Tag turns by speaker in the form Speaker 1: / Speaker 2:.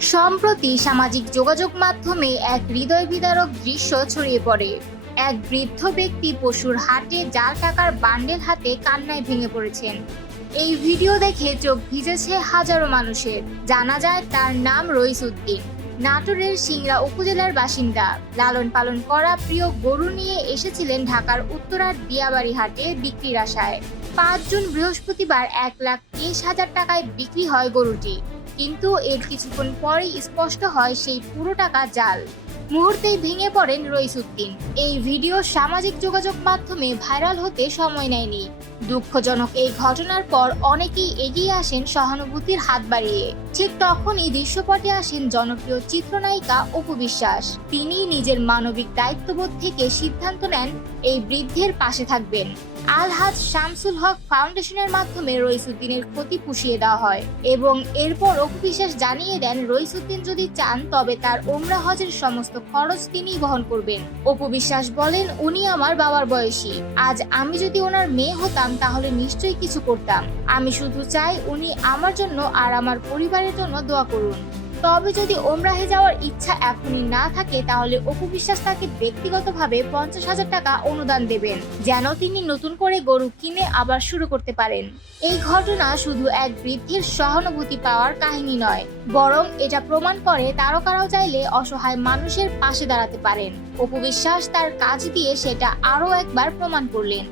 Speaker 1: সম্প্রতি সামাজিক যোগাযোগ মাধ্যমে এক হৃদয় বিদারক দৃশ্য ছড়িয়ে পড়ে। এক বৃদ্ধ ব্যক্তি পশুর হাটে জাল টাকার বান্ডেল হাতে কান্নায় ভেঙে পড়েছেন। এই ভিডিও দেখে চোখ ভিজেছে হাজারো মানুষের। জানা যায় তার নাম রইস উদ্দিন। নাটোরের সিংড়া উপজেলার বাসিন্দা। লালন পালন করা প্রিয় গরু নিয়ে এসেছিলেন ঢাকার উত্তরার দিয়াবাড়ি হাটে বিক্রির আশায়। পাঁচ জুন বৃহস্পতিবার এক লাখ তেইশ হাজার টাকায় বিক্রি হয় গরুটি। কিন্তু এর কিছুক্ষণ পরেই স্পষ্ট হয় সেই পুরো টাকা জাল। মুহূর্তেই ভেঙে পড়েন রইসুদ্দিন। এই ভিডিও সামাজিক যোগাযোগ মাধ্যমে ভাইরাল হতে সময় নেয়নি। দুঃখজনক এই ঘটনার পর অনেকেই এগিয়ে আসেন সহানুভূতির হাত বাড়িয়ে। ঠিক তখনই দৃশ্যপটে আসেন জনপ্রিয় চিত্রনায়িকা অপু বিশ্বাস। তিনি নিজের মানবিক দায়িত্ববোধ থেকে সিদ্ধান্ত নেন এই বৃদ্ধের পাশে থাকবেন। আলহাজ শামসুল হক ফাউন্ডেশনের মাধ্যমে রইসুদ্দিনের ক্ষতি পুষিয়ে দেওয়া হয় এবং এরপর অপু বিশ্বাস জানিয়ে দেন, রইসুদ্দিন যদি চান, তবে তার ওমরা হজের সমস্ত খরচ তিনিই বহন করবেন। অপু বিশ্বাস বলেন, উনি আমার বাবার বয়সী। আজ আমি যদি ওনার মেয়ে হতাম, তাহলে নিশ্চয়ই কিছু করতাম। আমি শুধু চাই উনি আমার জন্য আর আমার পরিবারের জন্য দোয়া করুন। তবে যদি ওমরাহে যাওয়ার ইচ্ছা এখনই না থাকে, তাহলে অপু বিশ্বাস তাকে ব্যক্তিগতভাবে পঞ্চাশ হাজার টাকা অনুদান দেবেন, যেন তিনি নতুন করে গরু কিনে আবার শুরু করতে পারেন। এই ঘটনা শুধু এক বৃদ্ধির সহানুভূতি পাওয়ার কাহিনী নয়, বরং এটা প্রমাণ করে তারকারাও চাইলে অসহায় মানুষের পাশে দাঁড়াতে পারেন। অপু বিশ্বাস তার কাজ দিয়ে সেটা আরও একবার প্রমাণ করলেন।